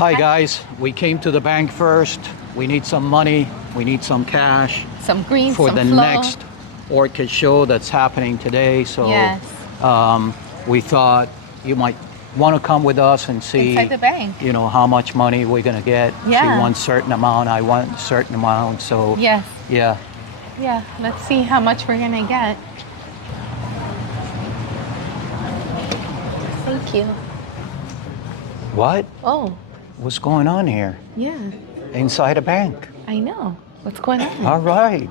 Hi guys, we came to the bank first. We need some money, we need some cash Some green, for some the flow. next orchid show that's happening today. So Yes. we thought you might want to come with us and see Inside the bank. you know how much money we're gonna get. She Yeah. wants a certain amount, I want a certain amount. So Yes. yeah. Yeah, let's see how much we're gonna get. Thank you. What? Oh, What's going on here? yeah, Inside a bank. I know. What's going on? All right.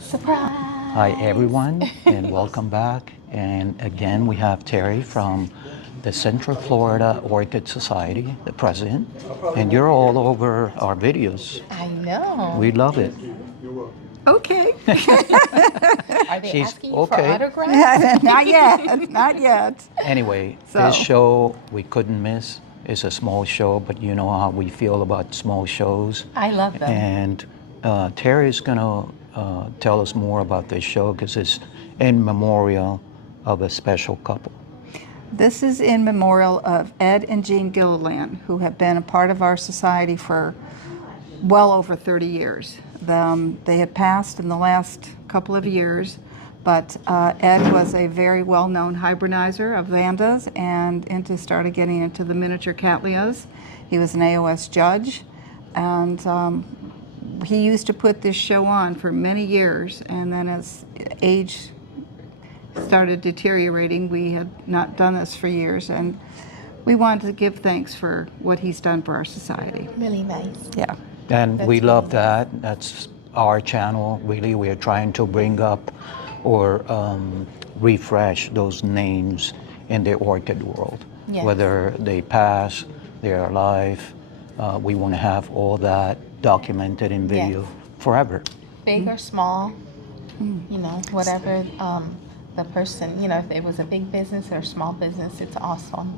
Surprise. Hi everyone and welcome back. And again we have Terry from the Central Florida Orchid Society, the president. And you're all over our videos. I know. We love it. Okay. Are they She's asking you okay. for autographs? Not yet. Not yet. Anyway, So- this show we couldn't miss. It's a small show, but you know how we feel about small shows. I love them. And Terry's gonna tell us more about this show because it's in memorial of a special couple. This is in memorial of Ed and Jean Gilliland, who have been a part of our society for well over 30 years. They had passed in the last couple of years, but Ed was a very well-known hybridizer of Vandas and started getting into the miniature Cattleyas. He was an AOS judge, and he used to put this show on for many years, and then as age started deteriorating, we had not done this for years, and we wanted to give thanks for what he's done for our society. Really nice. Yeah. And That's we love really that. That's our channel. Really, we are trying to bring up or refresh those names in the orchid world. Yes. Whether they pass, they're alive. We want to have all that documented in video Yes. forever. Big or small, you know, whatever the person, you know, if it was a big business or a small business, it's awesome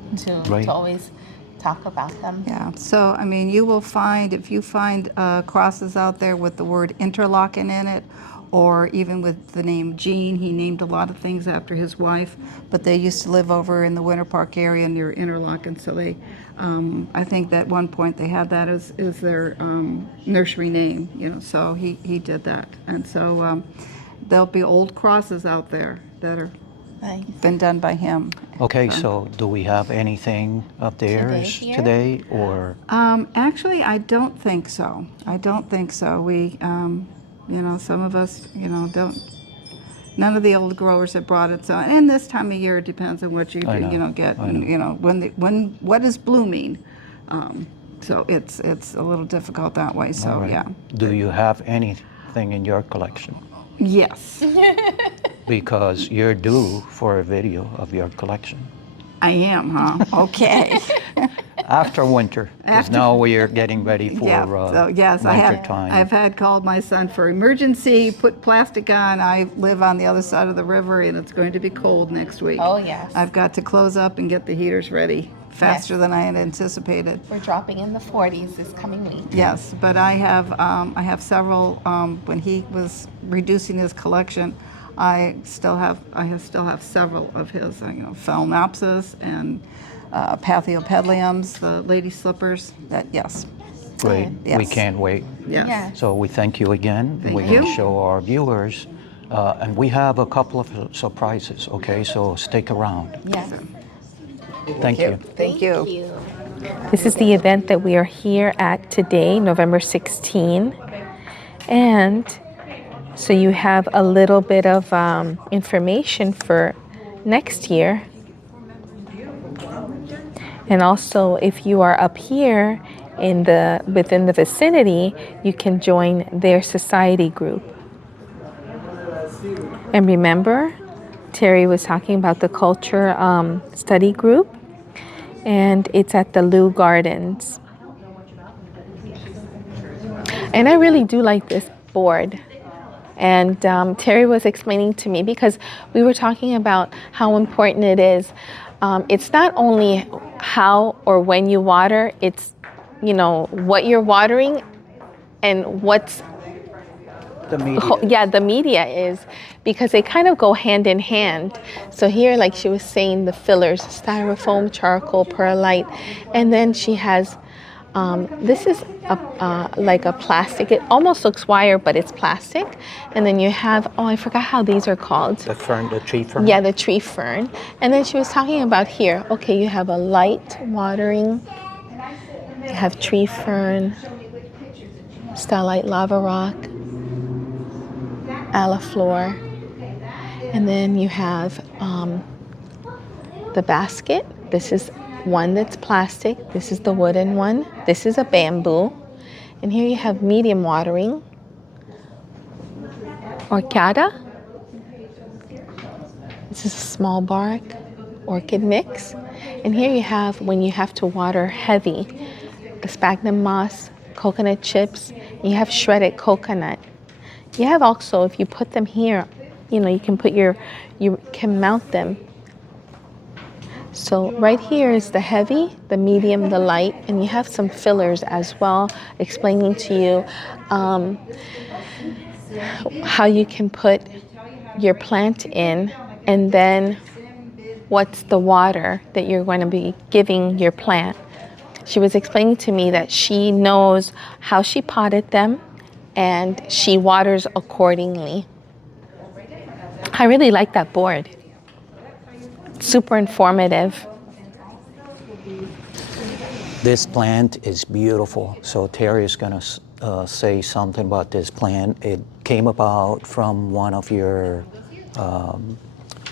Right. to always talk about them. Yeah, so I mean, you will find, if you find crosses out there with the word interlocking in it, or even with the name Jean, he named a lot of things after his wife, but they used to live over in the Winter Park area near Interlochen, so they, I think that one point they had that as their nursery name, you know, so he did that. And so there'll be old crosses out there that are Nice. been done by him. Okay, so do we have anything of theirs here? today or? Actually, I don't think so. I don't think so. We, you know, some of us, you know, don't. None of the old growers have brought it. So, and this time of year, it depends on what you, I know, you know, get. I know. You know, when what is blooming. So it's a little difficult that way. So All right. yeah. Do you have anything in your collection? Yes, Because you're due for a video of your collection. I am. Huh? Okay. After winter, because now we are getting ready for Yeah, so yes, winter time. I've had called my son for emergency, put plastic on. I live on the other side of the river and it's going to be cold next week. Oh, yes. I've got to close up and get the heaters ready faster Yes. than I had anticipated. We're dropping in the 40s this coming week. Yes, but I have several, when he was reducing his collection, I still have several of his, you know, Phalaenopsis and Pathiopedilums, the lady slippers. That yes, Great. Yes. We can't wait. yes. Yeah. So we thank you again. Thank We're going to you. show our viewers. And we have a couple of surprises, okay? So stick around. Yes. Thank you. Thank you. This is the event that we are here at today, November 16. And so you have a little bit of information for next year. And also, if you are up here within the vicinity, you can join their society group. And remember, Terry was talking about the culture study group, and it's at the Lou Gardens. And I really do like this board. And Terry was explaining to me, because we were talking about how important it is. It's not only how or when you water, it's, you know, what you're watering and what's The media. yeah, the media is, because they kind of go hand in hand. So here, like she was saying, the fillers, styrofoam, charcoal, perlite, and then she has This is like a plastic. It almost looks wire, but it's plastic. And then you have, oh, I forgot how these are called. The fern, the tree fern? Yeah, the tree fern. And then she was talking about here, okay, you have a light watering, you have tree fern, starlight lava rock, alaflor, and then you have the basket. This is one that's plastic. This is the wooden one. This is a bamboo. And here you have medium watering, orchid. This is a small bark, orchid mix. And here you have when you have to water heavy, sphagnum moss, coconut chips. You have shredded coconut. You have also, if you put them here, you know, you can mount them. So right here is the heavy, the medium, the light, and you have some fillers as well, explaining to you how you can put your plant in, and then what's the water that you're going to be giving your plant. She was explaining to me that she knows how she potted them and she waters accordingly. I really like that board. Super informative. This plant is beautiful. So Terry is going to say something about this plant. It came about from one of your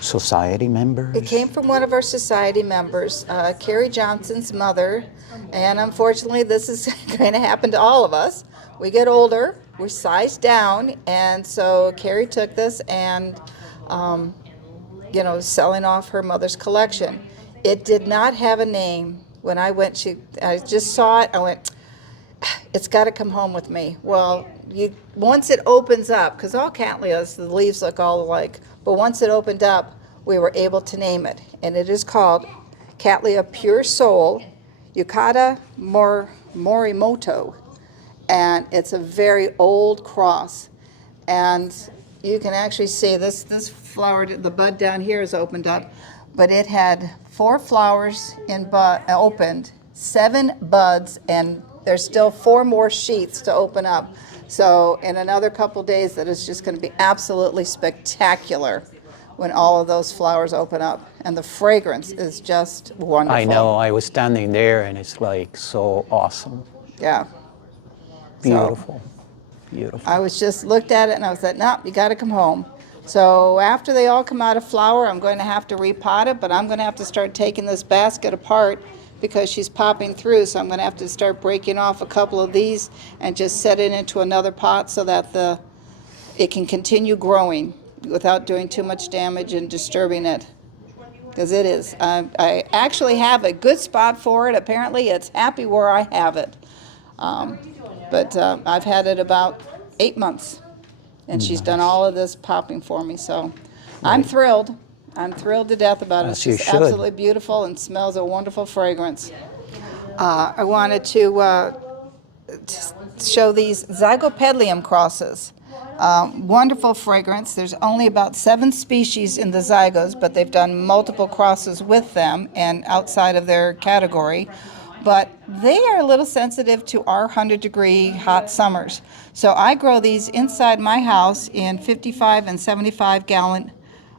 society members? It came from one of our society members, Carrie Johnson's mother, and unfortunately this is going to happen to all of us. We get older, we size down, and so Carrie took this and selling off her mother's collection. It did not have a name. When I went, I just saw it, I went, it's got to come home with me. Well, once it opens up, because all Cattleyas, the leaves look all alike, but once it opened up, we were able to name it. And it is called Cattleya Pure Soul, Yukata Morimoto. And it's a very old cross. And you can actually see this flower, the bud down here is opened up, but it had 4 flowers opened, 7 buds, and there's still 4 more sheaths to open up. So in another couple days, that is just going to be absolutely spectacular when all of those flowers open up. And the fragrance is just wonderful. I know, I was standing there and it's like so awesome. Yeah. Beautiful, beautiful. I was just looked at it and I was like, no, you got to come home. So after they all come out of flower, I'm going to have to repot it, but I'm going to have to start taking this basket apart because she's popping through. So I'm going to have to start breaking off a couple of these and just set it into another pot so that it can continue growing without doing too much damage and disturbing it. Because it is. I actually have a good spot for it. Apparently it's happy where I have it. But I've had it about 8 months. And she's done all of this popping for me, so I'm thrilled. I'm thrilled to death about it. It's just absolutely beautiful and smells a wonderful fragrance. I wanted to show these Zygopedalium crosses. Wonderful fragrance. There's only about 7 species in the zygos, but they've done multiple crosses with them and outside of their category. But they are a little sensitive to our 100-degree hot summers. So I grow these inside my house in 55 and 75-gallon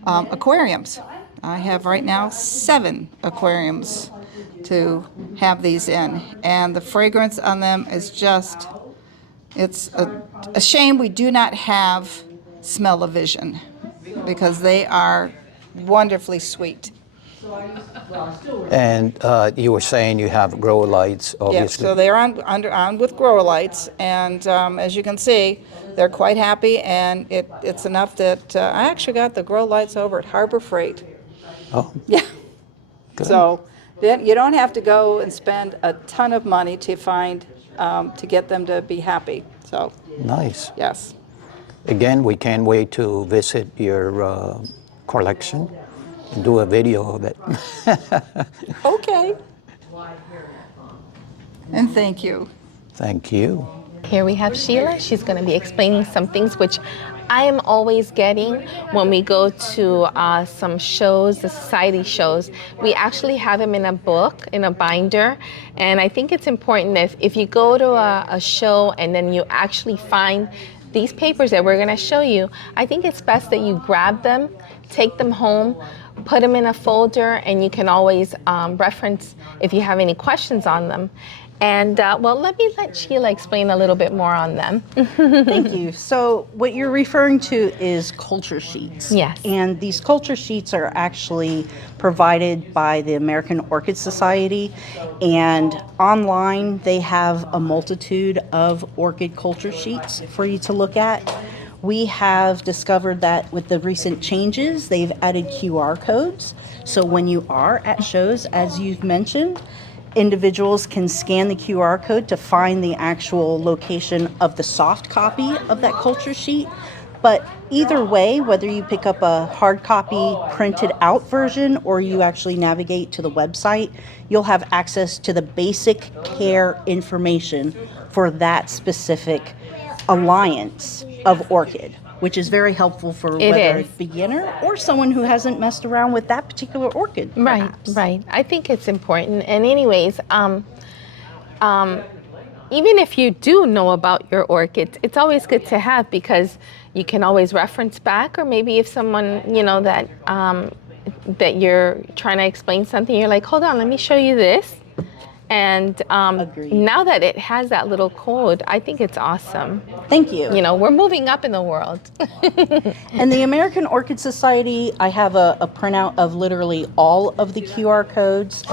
aquariums. I have right now 7 aquariums to have these in. And the fragrance on them is just, it's a shame we do not have smell-o-vision because they are wonderfully sweet. And you were saying you have grow lights, obviously. Yes, so they're on with grow lights, and as you can see, they're quite happy, and it's enough that I actually got the grow lights over at Harbor Freight. Oh, yeah. Good. So then you don't have to go and spend a ton of money to find to get them to be happy. So nice. yes. Again, we can't wait to visit your collection. Do a video of it. Okay. And thank you. Thank you. Here we have Sheila. She's going to be explaining some things which I am always getting, when we go to some shows, the society shows, we actually have them in a book, in a binder. And I think it's important if you go to a show and then you actually find these papers that we're going to show you, I think it's best that you grab them, take them home, put them in a folder, and you can always reference if you have any questions on them. And well, let Sheila explain a little bit more on them. Thank you. So what you're referring to is culture sheets. Yes. And these culture sheets are actually provided by the American Orchid Society. And online, they have a multitude of orchid culture sheets for you to look at. We have discovered that with the recent changes, they've added QR codes. So when you are at shows, as you've mentioned, individuals can scan the QR code to find the actual location of the soft copy of that culture sheet. But either way, whether you pick up a hard copy printed out version or you actually navigate to the website, you'll have access to the basic care information for that specific alliance of orchid, which is very helpful for whether a beginner or someone who hasn't messed around with that particular orchid. Perhaps. Right. I think it's important. And anyways, even if you do know about your orchids, it's always good to have, because you can always reference back, or maybe if someone, that that you're trying to explain something, you're like, hold on, let me show you this. And now that it has that little code, I think it's awesome. Thank you. We're moving up in the world. And the American Orchid Society, I have a printout of literally all of the QR codes.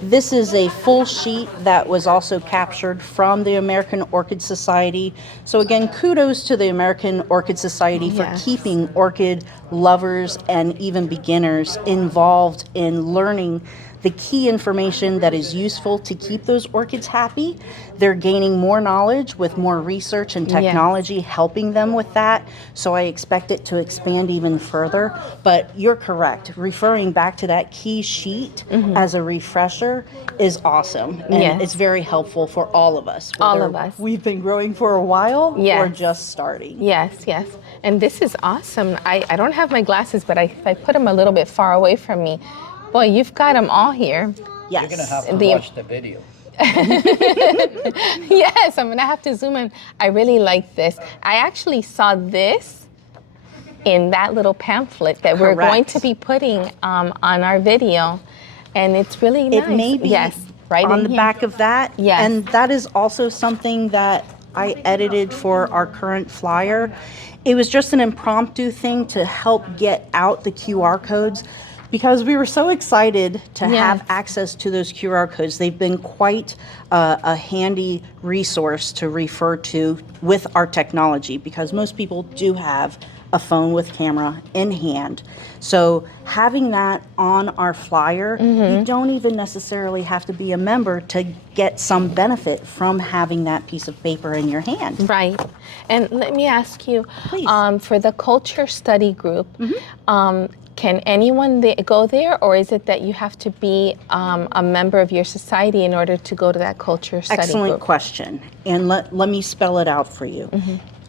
This is a full sheet that was also captured from the American Orchid Society. So again, kudos to the American Orchid Society for keeping orchid lovers and even beginners involved in learning the key information that is useful to keep those orchids happy. They're gaining more knowledge with more research and technology helping them with that. So I expect it to expand even further. But you're correct. Referring back to that key sheet as a refresher is awesome. And it's very helpful for all of us. All of us. We've been growing for a while or just starting. Yes. And this is awesome. I don't have my glasses, but if I put them a little bit far away from me, boy, you've got them all here. Yes. You're going to have to watch the video. Yes, I'm going to have to zoom in. I really like this. I actually saw this in that little pamphlet that we're going to be putting on our video. And it's really nice. It may be right on in the here. back of that. Yes. And that is also something that I edited for our current flyer. It was just an impromptu thing to help get out the QR codes, because we were so excited to have access to those QR codes. They've been quite a handy resource to refer to with our technology, because most people do have a phone with camera in hand. So having that on our flyer, you don't even necessarily have to be a member to get some benefit from having that piece of paper in your hand. Right. And let me ask you, Please. For the culture study group, can anyone go there, or is it that you have to be a member of your society in order to go to that culture study group? Excellent question. And let me spell it out for you.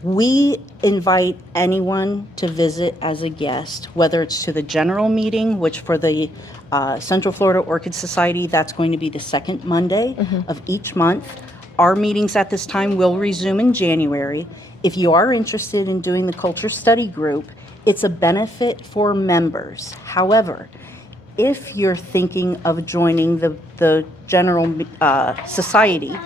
We invite anyone to visit as a guest, whether it's to the general meeting, which for the Central Florida Orchid Society, that's going to be the second Monday of each month. Our meetings at this time will resume in January. If you are interested in doing the culture study group, it's a benefit for members. However, if you're thinking of joining the general society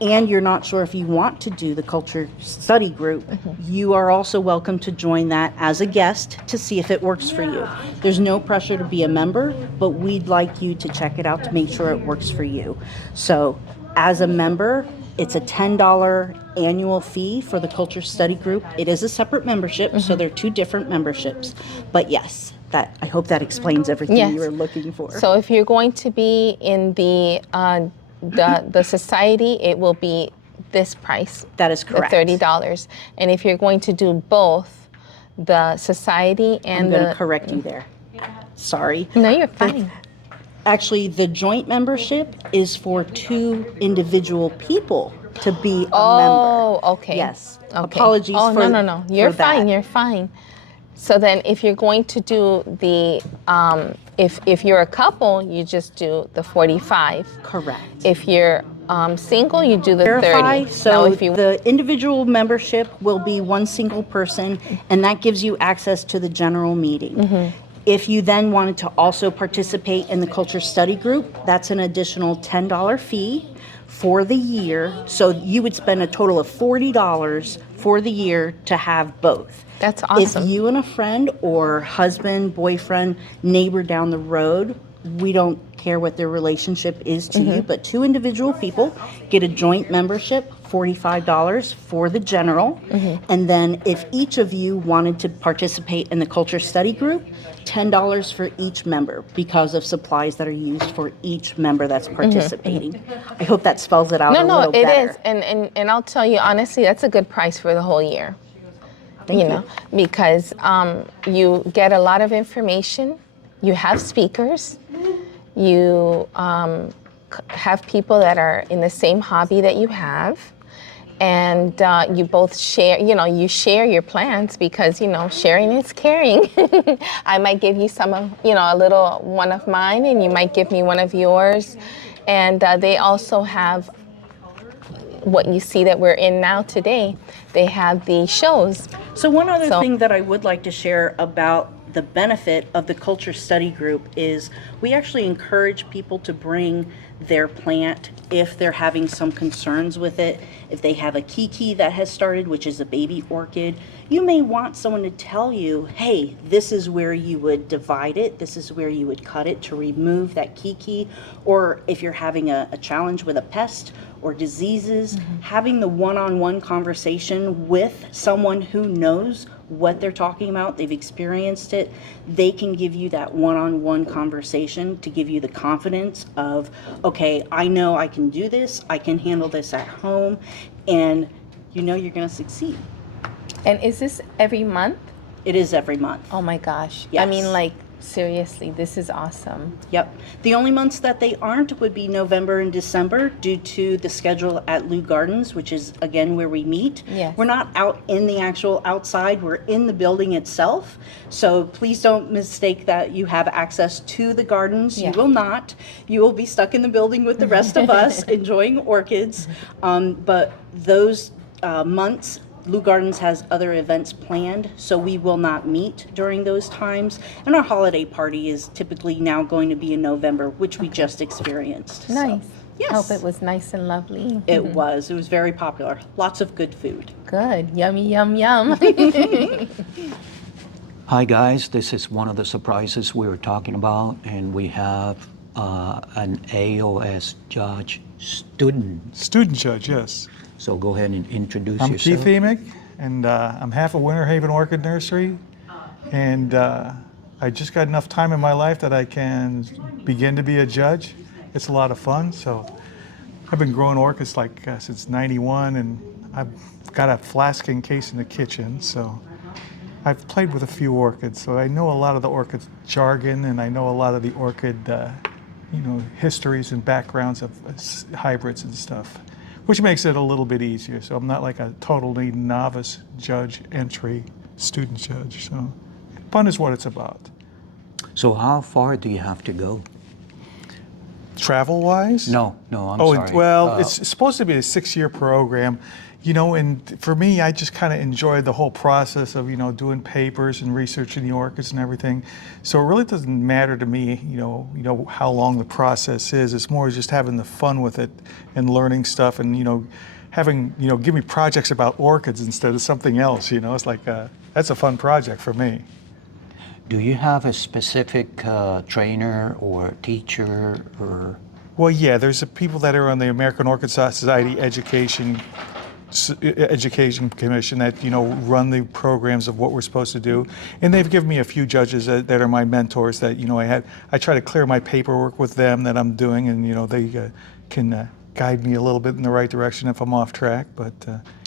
and you're not sure if you want to do the culture study group, you are also welcome to join that as a guest to see if it works for you. There's no pressure to be a member, but we'd like you to check it out to make sure it works for you. So as a member, it's a $10 annual fee for the culture study group. It is a separate membership, so they're two different memberships. But yes, I hope that explains everything you were looking for. So if you're going to be in the society, it will be this price. That is correct. The $30. And if you're going to do both the society and I'm going to correct you there. Sorry. No, you're fine. Actually, the joint membership is for two individual people. to be a Oh, member. okay. Yes. Okay. Apologies oh, for no. You're for that. fine. You're fine. So then if you're going to do the, if you're a couple, you just do the 45. Correct. If you're single, you do the Verify. 30. So Now, if you the individual membership will be one single person, and that gives you access to the general meeting. If you then wanted to also participate in the culture study group, that's an additional $10 fee for the year. So you would spend a total of $40 for the year to have both. That's awesome. If you and a friend or husband, boyfriend, neighbor down the road, we don't care what their relationship is to you, but two individual people get a joint membership, $45 for the general. And then if each of you wanted to participate in the culture study group, $10 for each member because of supplies that are used for each member that's participating. I hope that spells it out a no, little it better. is, and I'll tell you honestly, that's a good price for the whole year. Thank you. Because you get a lot of information, you have speakers, you have people that are in the same hobby that you have, and you both share, you share your plans because, sharing is caring. I might give you some of, a little one of mine, and you might give me one of yours. And they also have what you see that we're in now today. They have the shows. So one other thing that I would like to share about the benefit of the culture study group is we actually encourage people to bring their plant if they're having some concerns with it. If they have a kiki that has started, which is a baby orchid, you may want someone to tell you, hey, this is where you would divide it, this is where you would cut it to remove that kiki. Or if you're having a challenge with a pest or diseases, having the one-on-one conversation with someone who knows what they're talking about, they've experienced it, they can give you that one-on-one conversation to give you the confidence of, okay, I know I can do this, I can handle this at home, and you're gonna succeed. And is this every month? It is every month. Oh my gosh. Yes. I mean, seriously, this is awesome. Yep. The only months that they aren't would be November and December due to the schedule at Lou Gardens, which is, again, where we meet. Yes. We're not out in the actual outside. We're in the building itself. So please don't mistake that you have access to the gardens. Yeah. You will not. You will be stuck in the building with the rest of us enjoying orchids. But those months, Lou Gardens has other events planned, so we will not meet during those times. And our holiday party is typically now going to be in November, which we just experienced. So, Nice. yes. I hope it was nice and lovely. It was. It was very popular. Lots of good food. Good. Yummy, yum, yum. Hi guys, this is one of the surprises we were talking about, and we have an AOS judge student. Student judge, yes. So go ahead and introduce I'm yourself. Keith Emick, and I'm half of Winter Haven Orchid Nursery, and I just got enough time in my life that I can begin to be a judge. It's a lot of fun, so I've been growing orchids since '91, and I've got a flask case in the kitchen, so I've played with a few orchids, so I know a lot of the orchid jargon, and I know a lot of the orchid histories and backgrounds of hybrids and stuff, which makes it a little bit easier. So I'm not like a totally novice judge entry student judge. So fun is what it's about. So how far do you have to go? Travel-wise? No, I'm sorry. Well, it's supposed to be a 6-year program, and for me, I just kind of enjoyed the whole process of, doing papers and researching the orchids and everything. So it really doesn't matter to me, how long the process is. It's more just having the fun with it and learning stuff and, having, give me projects about orchids instead of something else, It's like, that's a fun project for me. Do you have a specific trainer or teacher or? Well, yeah, there's people that are on the American Orchid Society Education Commission that run the programs of what we're supposed to do, and they've given me a few judges that are my mentors that I try to clear my paperwork with them that I'm doing, and they can guide me a little bit in the right direction if I'm off track, but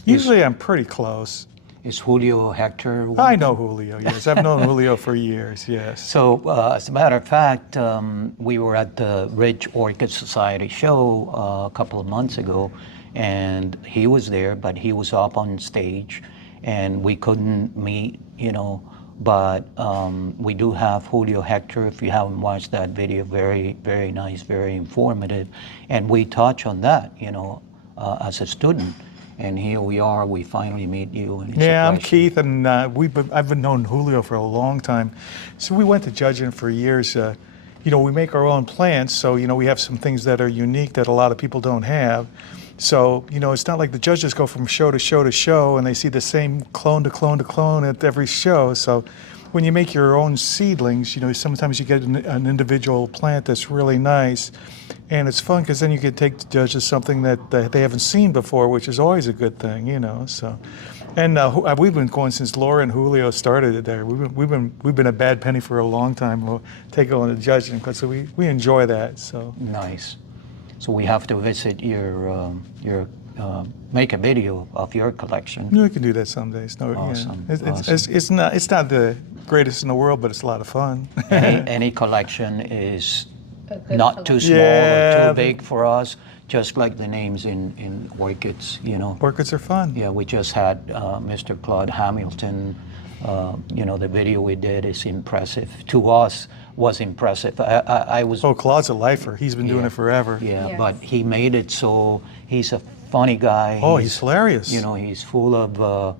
usually I'm pretty close. Is Julio Hector one? I know Julio, yes. I've known Julio for years, yes. So, as a matter of fact, we were at the Ridge Orchid Society show a couple of months ago, and he was there, but he was up on stage, and we couldn't meet, But we do have Julio Hector. If you haven't watched that video, very, very nice, very informative, and we touch on that, as a student. And here we are. We finally meet you. And it's a Yeah, I'm pleasure. Keith, and I've been known Julio for a long time. So we went to judging for years. We make our own plants, so we have some things that are unique that a lot of people don't have. So it's not like the judges go from show to show to show, and they see the same clone to clone to clone at every show. So when you make your own seedlings, sometimes you get an individual plant that's really nice. And it's fun because then you can take the judges something that they haven't seen before, which is always a good thing, So, and we've been going since Laura and Julio started it there. We've been a bad penny for a long time. We'll take on the judging because we enjoy that. So Nice. So we have to visit your make a video of your collection. we can do that someday. Awesome, It's not the greatest in the world, but it's a lot of fun. Any collection is not too small or Yeah, too big for us, just like the names in orchids, Orchids are fun. Yeah, we just had Mr. Claude Hamilton. The video we did is impressive. To us, was impressive. I was. Oh, Claude's a lifer. He's been doing Yeah. it forever. Yeah, Yes. but he made it so he's a funny guy. Oh, he's hilarious. He's full of.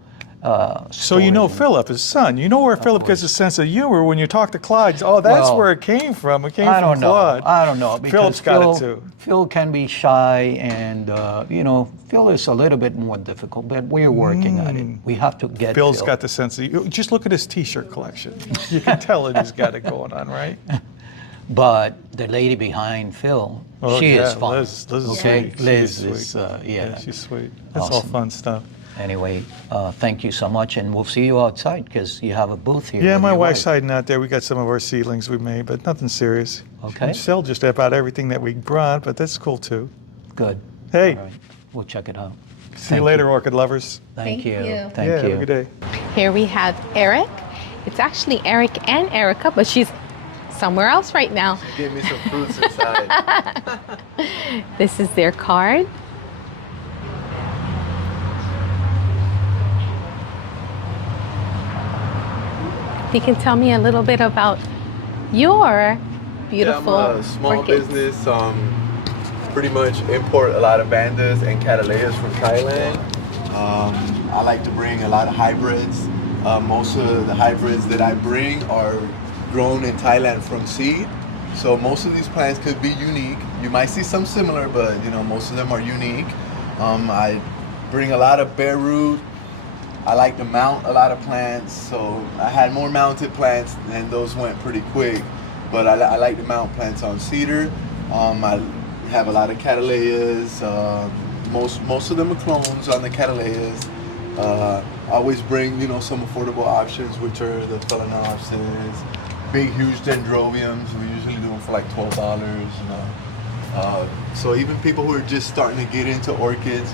So you know stories. Philip, his son. You know where Philip gets his sense of humor when you talk to Claude. Oh, that's Well, where it came from. It came I from don't know. Claude. I don't know. Because Philip's got it too. Phil can be shy, and Phil is a little bit more difficult, but we're working at it. We have to get. Phil's Phil. got the sense of just look at his T-shirt collection. You can tell it. He's got it going on, right? But the lady behind Phil, Oh, she yeah, is fun. Liz is okay, sweet. Liz She's is sweet. yeah. She's sweet. That's all Awesome. fun stuff. Anyway, thank you so much, and we'll see you outside because you have a booth here. Yeah, with my your wife's wife. hiding out there. We got some of our seedlings we made, but nothing serious. Okay. We sell just about everything that we brought, but that's cool too. Good. Hey, All right. We'll check it out. see you later, orchid lovers. Thank you. you. Thank yeah, you. have a good day. Here we have Eric. It's actually Eric and Erica, but she's somewhere else right now. Give me some fruits inside. This is their card. You can tell me a little bit about your beautiful Yeah, I'm a small orchids. business. Pretty much import a lot of bandas and cattleyas from Thailand. I like to bring a lot of hybrids. Most of the hybrids that I bring are grown in Thailand from seed. So most of these plants could be unique. You might see some similar, but most of them are unique. I bring a lot of bare root. I like to mount a lot of plants, so I had more mounted plants and those went pretty quick. But I like to mount plants on cedar. I have a lot of cattleyas. Most of them are clones on the cattleyas. I always bring some affordable options, which are the phalaenopsis, big huge dendrobiums. We usually do them for like $12. So even people who are just starting to get into orchids,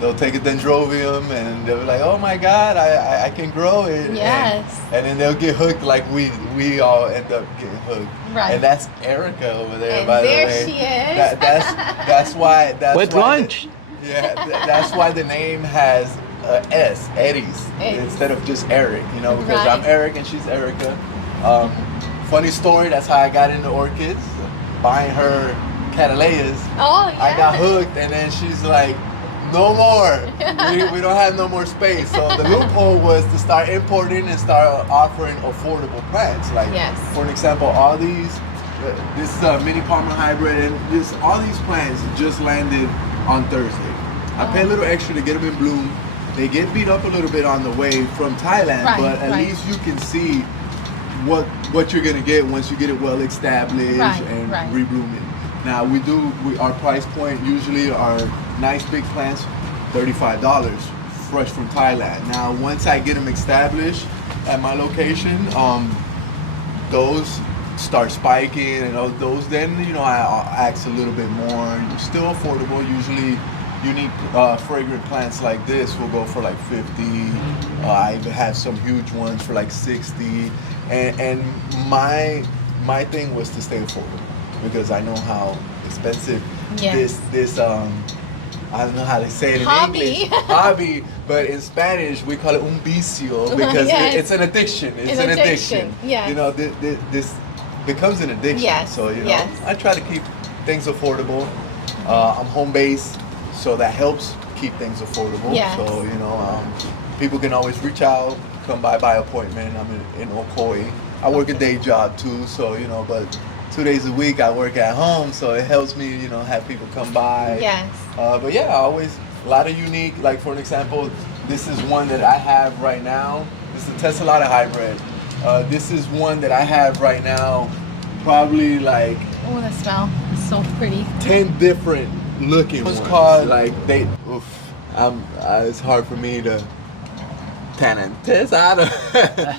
they'll take a dendrobium and they'll be like, oh my God, I can grow it. Yes. And then they'll get hooked like we all end up getting hooked. Right. And that's Erica over there, And by there the way. she is. That's why. With lunch. That's why the name has S, Eddie's, instead of just Eric, because Right. I'm Eric and she's Erica. Funny story, that's how I got into orchids, buying her cattleyas. Oh, yeah. I got hooked, and then she's like, no more. We don't have no more space. So the loophole was to start importing and start offering affordable plants. Like, Yes. for an example, all these, this is a mini Palmer hybrid, and all these plants just landed on Thursday. I pay a little extra to get them in bloom. They get beat up a little bit on the way from Thailand, Right, but at right. least you can see what you're gonna get once you get it well established Right, and right. reblooming. Now our price point usually are nice big plants, $35, fresh from Thailand. Now once I get them established at my location, those start spiking, and those then I ask a little bit more. Still affordable, usually unique fragrant plants like this will go for like 50. I even have some huge ones for like 60. And my thing was to stay affordable because I know how expensive Yes. this I don't know how to say it in Hobby. English. Hobby, but in Spanish we call it un vicio because Yes. it's an addiction. It's An an addiction. addiction, yes. You know, this becomes an addiction. Yes, So you know, yes. I try to keep things affordable. I'm home based, so that helps keep things affordable. Yes. So you know, people can always reach out, come by appointment. I'm in Ocoee. I work a day job too, so you know, but 2 days a week I work at home, so it helps me, you know, have people come by. Yes. But yeah, always a lot of unique. Like for an example, this is one that I have right now. This is a Tessellata hybrid. This is one that I have right now, probably like Oh, the smell is so pretty. 10 different looking ones. Called like they. Oof, it's hard for me to. Tessellata.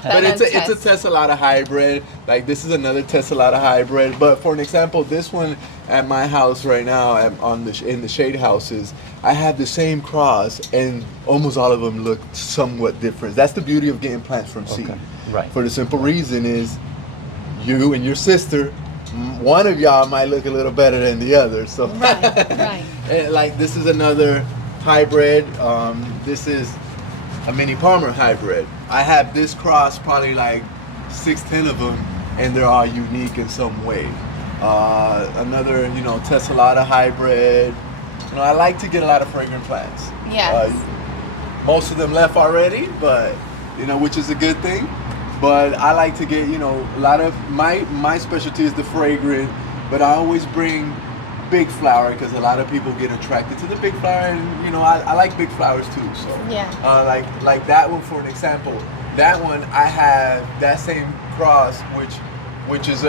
But it's a Tessellata hybrid. Like this is another Tessellata hybrid. But for an example, this one at my house right now, in the shade houses, I have the same cross, and almost all of them look somewhat different. That's the beauty of getting plants from seed. Okay, right. For the simple reason is, you and your sister, one of y'all might look a little better than the other. So Right. And like this is another hybrid. This is a mini Palmer hybrid. I have this cross probably like 6-10 of them, and they're all unique in some way. Another, you know, Tessellata hybrid. You know, I like to get a lot of fragrant plants. Yes. Most of them left already, but you know, which is a good thing. But I like to get, you know, a lot of my specialty is the fragrant, but I always bring big flower because a lot of people get attracted to the big flower, and you know I like big flowers too. So Yeah. like that one for an example. That one I have that same cross, which is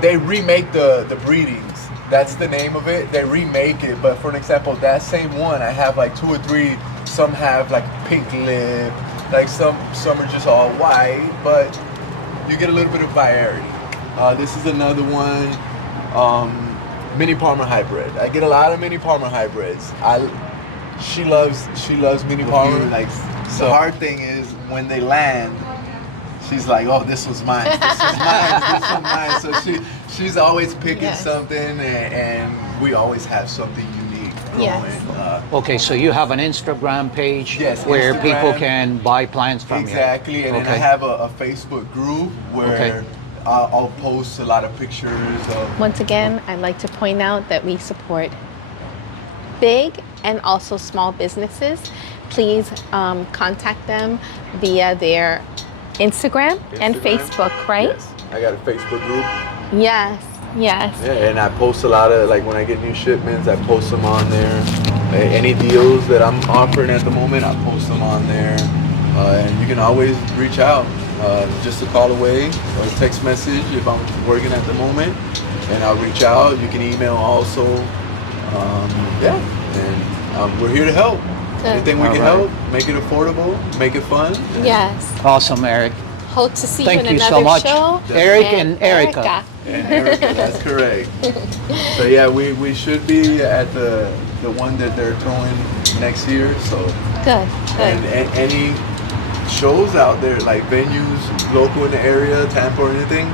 they remake the breedings. That's the name of it. They remake it, but for an example, that same one I have like 2 or 3. Some have like pink lip, like some are just all white, but you get a little bit of variety. This is another one. Mini Palmer hybrid. I get a lot of mini Palmer hybrids. She loves mini Palmer. Like the hard thing is when they land, she's like, oh, this was mine. This was mine. This was mine. So she's always picking something, and we always have something unique growing. Yes. Okay, so you have an Instagram page Yes, where Instagram. people can buy plants from Exactly, and then I have a Facebook group where I'll post a lot of pictures of. Once again, I'd like to point out that we support big and also small businesses. Please contact them via their Instagram and Facebook, right? Yes, I got a Facebook group. Yes, yes. Yeah, and I post a lot of, like when I get new shipments, I post them on there. Any deals that I'm offering at the moment, I post them on there. And you can always reach out, just a call away or a text message if I'm working at the moment, and I'll reach out. You can email also. And we're here to help. Good. Anything we can help, make it affordable, make it fun. Yes. Awesome, Eric. Hope to see Thank you in you another so much. show. Eric and Erica. And Erica, that's correct. So yeah, we should be at the one that they're throwing next year. So Good, good. and any shows out there, like venues local in the area, Tampa or anything,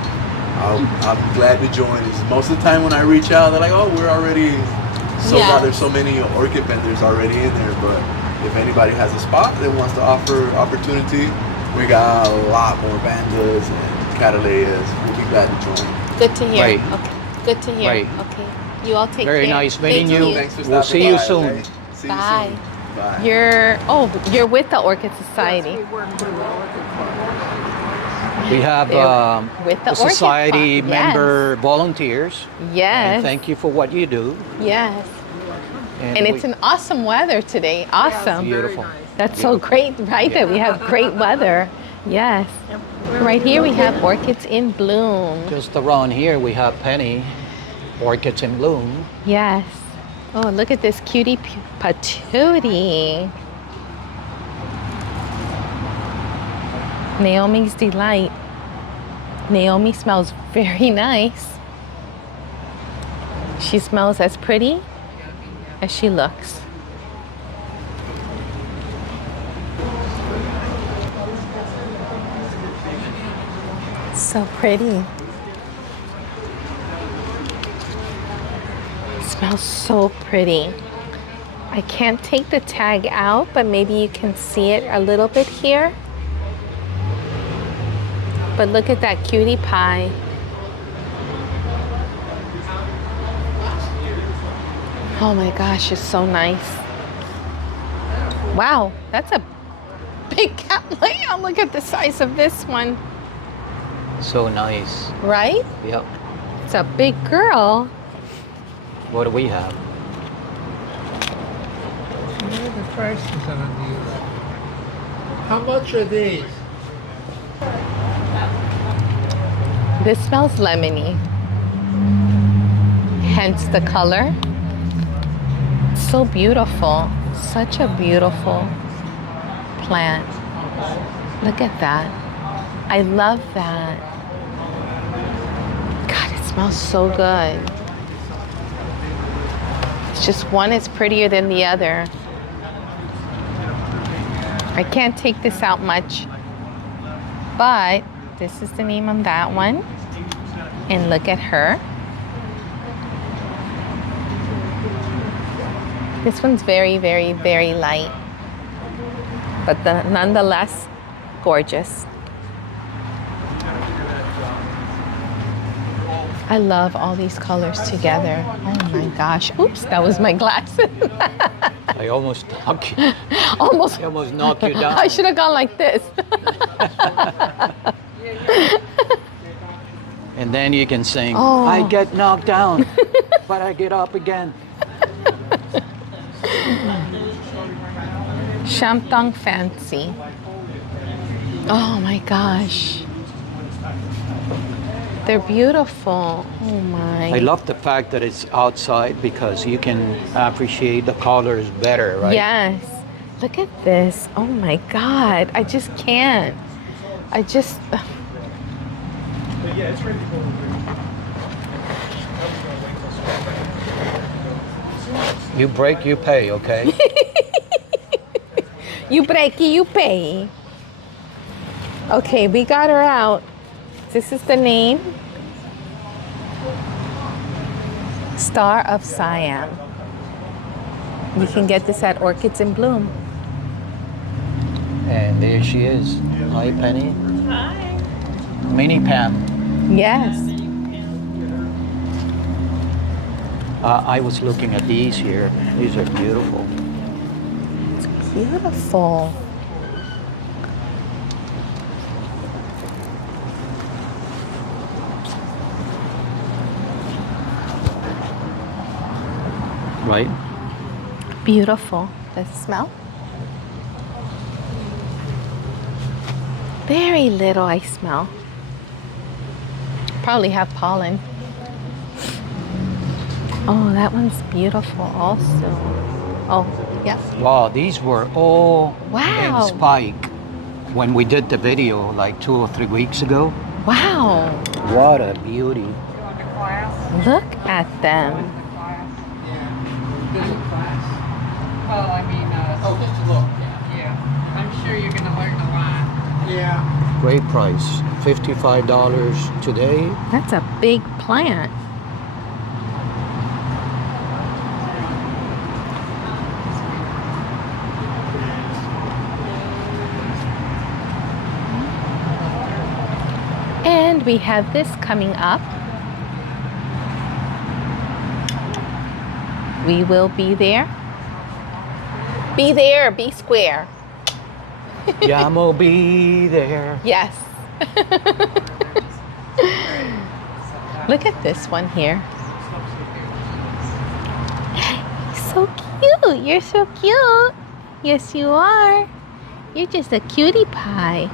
I'm glad to join. Most of the time when I reach out, they're like, oh, we're already sold out. There's so many orchid vendors already in there, but if anybody has a spot that wants to offer opportunity, we got a lot more bandas and cattleyas. We'll be glad to join. Good to hear. Right. Okay. Good to hear. Right. Okay. You all take Very care. nice meeting Thank you. Thanks for We'll stopping see you by, soon. okay? See Bye. you soon. Bye. You're with the Orchid Society. Yes, we work for the Orchid Club. We have They're with the Orchid society Club. member volunteers. Yes. And thank you for what you do. Yes. And it's an awesome weather today. Awesome. Beautiful. That's so great, right? That we have great weather. Yes. Right here we have orchids in bloom. Just around here we have Penny, orchids in bloom. Yes. Oh, look at this cutie patootie. Naomi's Delight. Naomi smells very nice. She smells as pretty as she looks. So pretty. It smells so pretty. I can't take the tag out, but maybe you can see it a little bit here. But look at that cutie pie. Oh my gosh, it's so nice. Wow, that's a big camellia. Look at the size of this one. So nice. Right? Yep. It's a big girl. What do we have? What are the prices on these? How much are these? This smells lemony. Hence the color. It's so beautiful. Such a beautiful plant. Look at that. I love that. God, it smells so good. It's just one is prettier than the other. I can't take this out much, but this is the name on that one. And look at her. This one's very, very, very light, but nonetheless gorgeous. I love all these colors together. Oh my gosh. Oops, that was my glasses. I almost knocked you. Almost. I almost knocked you down. I should have gone like this. And then you can sing, Oh. I get knocked down, but I get up again. Shamtong Fancy. Oh my gosh. They're beautiful. Oh my. I love the fact that it's outside because you can appreciate the colors better, right? Yes. Look at this. Oh my God. I just can't. I just. You break, you pay, okay? You break it, you pay. Okay, we got her out. This is the name. Star of Siam. You can get this at Orchids in Bloom. And there she is. Hi, Penny. Hi. Mini Pam. Yes. I was looking at these here. These are beautiful. Beautiful. Right? Beautiful. Does it smell? Very little I smell. Probably have pollen. Oh, that one's beautiful also. Oh, yes. Wow, these were all Wow. in spike when we did the video like 2 or 3 weeks ago. Wow. What a beauty. Look at them. Well, I mean, Oh, just a look. yeah, I'm sure you're gonna learn a lot. Yeah. Great price. $55 today. That's a big plant. And we have this coming up. We will be there. Be there, be square. Yamo be there. Yes. Look at this one here. So cute. You're so cute. Yes, you are. You're just a cutie pie.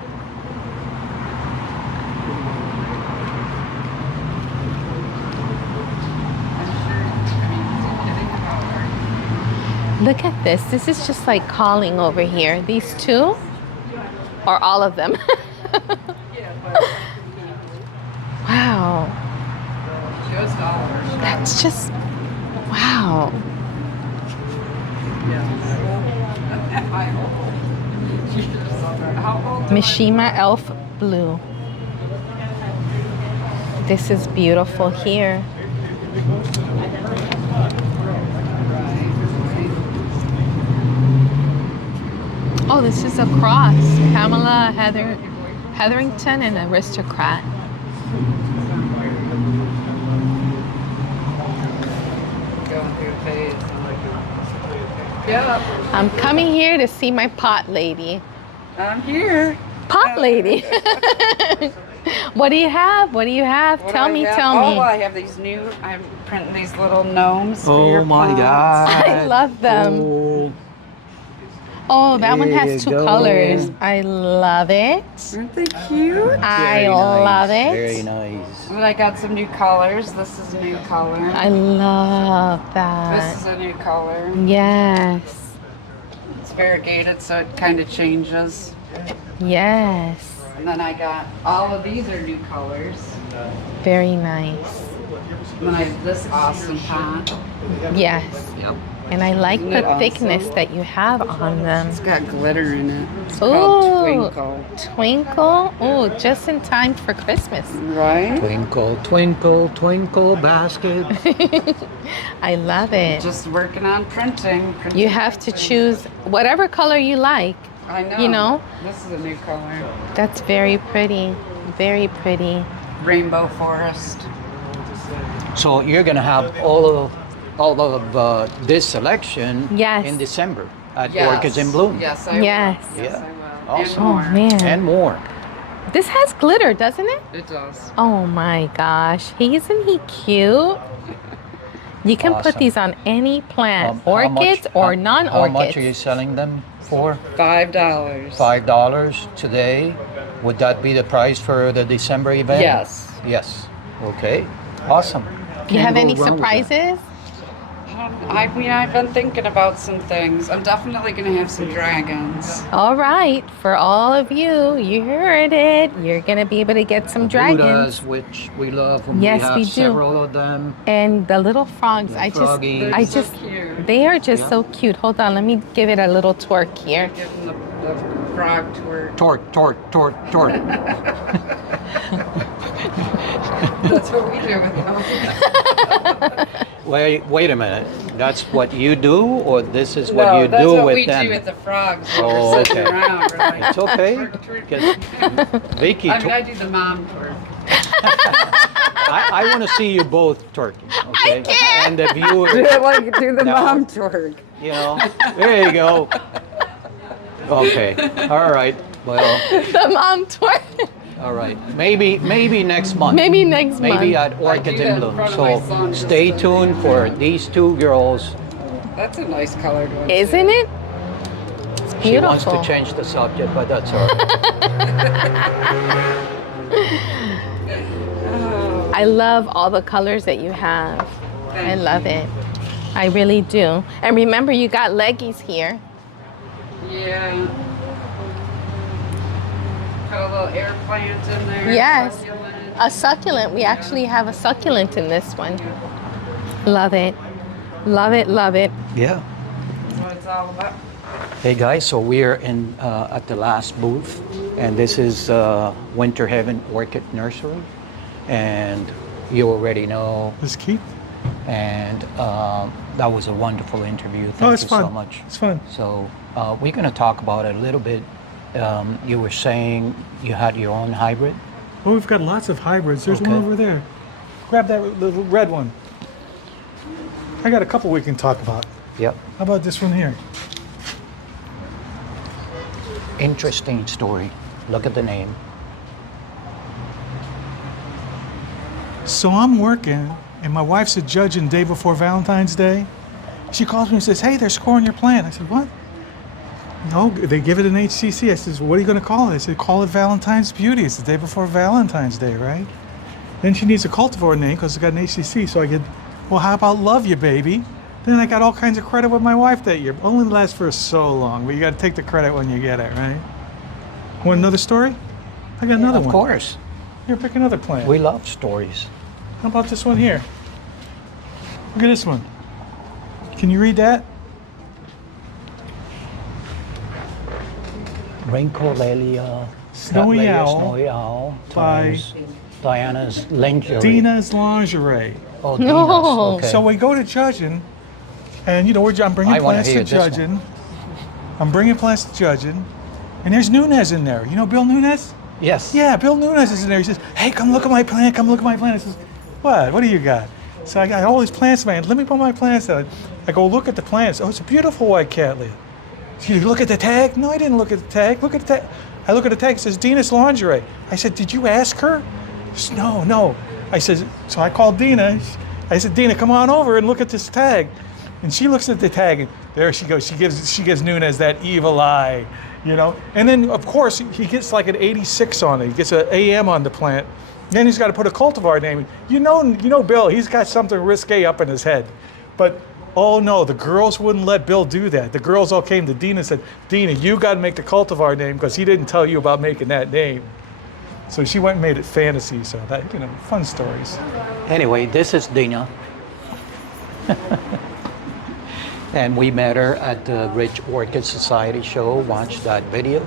Look at this. This is just like calling over here. These two, or all of them. Wow. Just all of her. That's just, wow. Mishima Elf Blue. This is beautiful here. Oh, this is a cross. Pamela Hetherington and Aristocrat. Going through a phase. Yeah, I'm coming here to see my pot lady. I'm here. Pot lady. What do you have? What do you have? What Tell do I me, have? tell Oh, me. I have these new, I'm printing these little gnomes for your Oh my plants. God. I love them. Cool. Oh, that one There has you 2 go. colors. I love it. Aren't they cute? I Very love nice, it. Very nice. But I got some new colors. This is a new color. I love This that. is a new color. Yes. It's variegated, so it kind of changes. Yes. And then I got, all of these are new colors. Very nice. And then I have this awesome pot. Yes. Yep. And I like Isn't it the awesome? thickness that you have on them. It's got glitter in it. It's Ooh. called Twinkle. Twinkle. Oh, just in time for Christmas. Right? Twinkle, twinkle, twinkle basket. I love it. Just working on printing. You have to choose whatever color you like. I know. You know? This is a new color. That's very pretty. Very pretty. Rainbow Forest. So you're gonna have all of this selection Yes. in December at Yes. Orchids in Bloom. Yes, I will. Yes. Yes, Yeah. I will. Awesome. Oh, And more. man. And more. This has glitter, doesn't it? It does. Oh my gosh. Isn't he cute? You can put Awesome. these on any plant, How much- orchids or how- non-orchids. How much are you selling them for? $5. $5 today. Would that be the price for the December event? Yes. Yes. Okay. Awesome. Do you have Can't any go wrong with that. surprises? I mean, I've been thinking about some things. I'm definitely going to have some dragons. All right, for all of you, you heard it. You're gonna be able to get some dragons. Buddhas, which we love. And Yes, we have we do. several of them. And the little frogs, The froggies. I They're so just, cute. they are just Yeah. so cute. Hold on, let me give it a little twerk here. Give them the frog tour. Torque, torque, torque, torque. That's what we do with them. Wait a minute. That's what you do, or this is what you that's do what with we them? do with the frogs when Oh, we're sitting okay. around. We're like, It's okay. twerk, twerk. 'Cause Vicky, I mean, I do the mom tour. I want to see you both twerking, okay? And the viewers, Like, do the No. mom twerk. you know, there you go. Okay, all right. Well, The mom twerk. all right. Maybe next month. Maybe next Maybe month. at Orchids that in in Bloom. front of my So son stay just to- tuned for these two girls. That's a nice colored one. Isn't it? It's She wants beautiful. to change the subject, but that's all right. I love all the colors that you have. I love it. I really do. And remember, you got leggies here. Yeah. Put a little air plant in there. Yes. succulent. A succulent. We actually have a succulent in this one. Love it. Love it, love it. Yeah. That's what it's all about. Hey guys, so we're in at the last booth, and this is Winter Heaven Orchid Nursery, and you already know. This is Keith. And that was a wonderful interview. Thank Oh, it's you fun. so much. It's fun. So we're going to talk about it a little bit. You were saying you had your own hybrid. Oh, we've got lots of hybrids. There's one Okay. over there. Grab that little red one. I got a couple we can talk about. Yep. How about this one here? Interesting story. Look at the name. So I'm working, and my wife's a judge in day before Valentine's Day. She calls me and says, "Hey, they're scoring your plant." I said, "What?" No, they give it an HCC. I says, "What are you going to call it?" I said, "Call it Valentine's Beauty. It's the day before Valentine's Day, right?" Then she needs a cultivar name because it's got an HCC. So I get, "Well, how about Love You, Baby?" Then I got all kinds of credit with my wife that year. Only lasts for so long, but you got to take the credit when you get it, right? Want another story? I got another Of one. course. Here, pick another plant. We love stories. How about this one here? Look at this one. Can you read that? Rincolelia, Snowy Cattleya Owl Snowy Owl by times Diana's lingerie. Dina's Lingerie. Oh, No. Dina's. Okay. So we go to judging, and you know, I'm bringing I wanna plants to hear this one. judging. I'm bringing plants to judging, and there's Nunez in there. You know Bill Nunez? Yes. Yeah, Bill Nunez is in there. He says, "Hey, come look at my plant. Come look at my plant." I says, "What? What do you got?" So I got all these plants, man. Let me put my plants out. I go look at the plants. Oh, it's a beautiful white cattleya. You look at the tag? No, I didn't look at the tag. Look at the tag. I look at the tag. It says Dina's Lingerie. I said, "Did you ask her?" She says, "No, no." I said, so I called Dina. I said, "Dina, come on over and look at this tag." And she looks at the tag, and there she goes. She gives Nunez that evil eye, you know. And then of course he gets like an 86 on it. He gets an AM on the plant. Then he's got to put a cultivar name in. You know Bill. He's got something risque up in his head, but. Oh no, the girls wouldn't let Bill do that. The girls all came to Dina and said, "Dina, you got to make the cultivar name because he didn't tell you about making that name." So she went and made it fantasy. So that, you know, fun stories. Anyway, this is Dina. And we met her at the Rich Orchid Society show. Watch that video.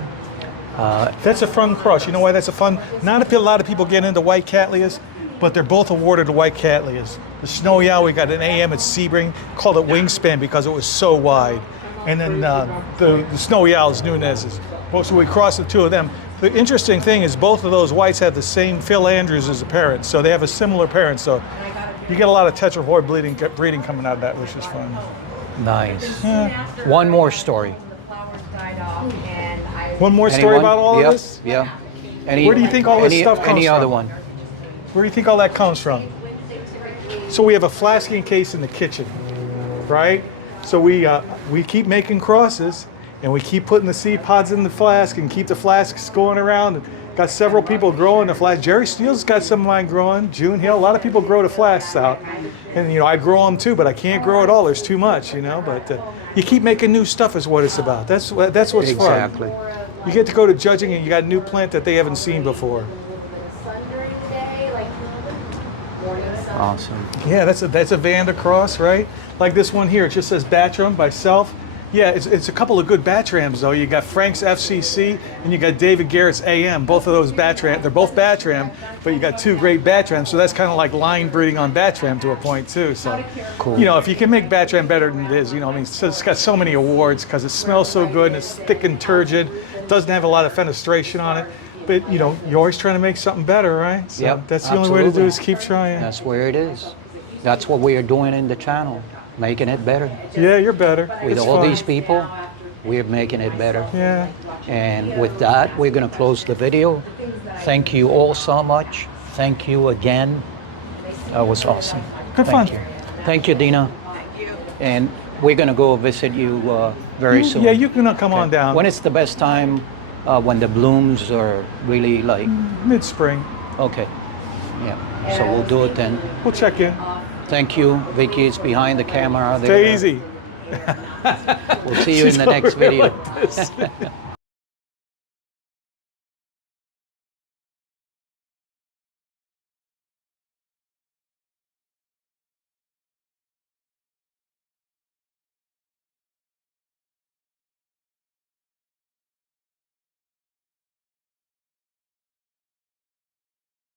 That's a fun cross. You know why that's a fun? Not a lot of people get into white cattleyas, but they're both awarded to white cattleyas. The snowy owl, we got an AM at Sebring, called it Wingspan because it was so wide. And then the snowy owl is Nunez's. So we crossed the two of them. The interesting thing is both of those whites have the same Phil Andrews as a parent, so they have a similar parent. So you get a lot of tetraploid breeding coming out of that, which is fun. Nice. One more story. One more story Anyone? about all Yep, of this? Yeah. Any, Where do you think all this stuff comes Any other from? one? Where do you think all that comes from? So we have a flasking case in the kitchen, right? So we keep making crosses, and we keep putting the seed pods in the flask and keep the flasks going around. Got several people growing the flask. Jerry Steele's got some of mine growing. June Hill, a lot of people grow the flasks out. And you know, I grow them too, but I can't grow it all. There's too much, you know. But you keep making new stuff is what it's about. That's what's Exactly. fun. You get to go to judging and you got a new plant that they haven't seen before. Awesome. Yeah, that's a Vanda cross, right? Like this one here, it just says Batram by Self. Yeah, it's a couple of good Batrams though. You got Frank's FCC and you got David Garrett's AM. Both of those Batram, they're both Batram, but you got two great Batrams. So that's kind of like line breeding on Batram to a point too. So, Cool. you know, if you can make Batram better than it is, you know, I mean, so it's got so many awards because it smells so good and it's thick and turgid. Doesn't have a lot of fenestration on it. But you know, you're always trying to make something better, right? So Yep, that's the only way to do absolutely. is keep trying. That's where it is. That's what we are doing in the channel, making it better. Yeah, you're better. With It's all fun. these people, we're making it better. Yeah. And with that, we're going to close the video. Thank you all so much. Thank you again. That was awesome. Good Thank fun. you. Thank you, Dina. Thank you. And we're going to go visit you very soon. Yeah, you can come on down. When is the best time when the blooms are really like, Mid-spring. okay. Yeah, so we'll do it then. We'll check in. Thank you, Vicky. It's behind the camera there. Stay easy. We'll see you in the next She's over video. like this.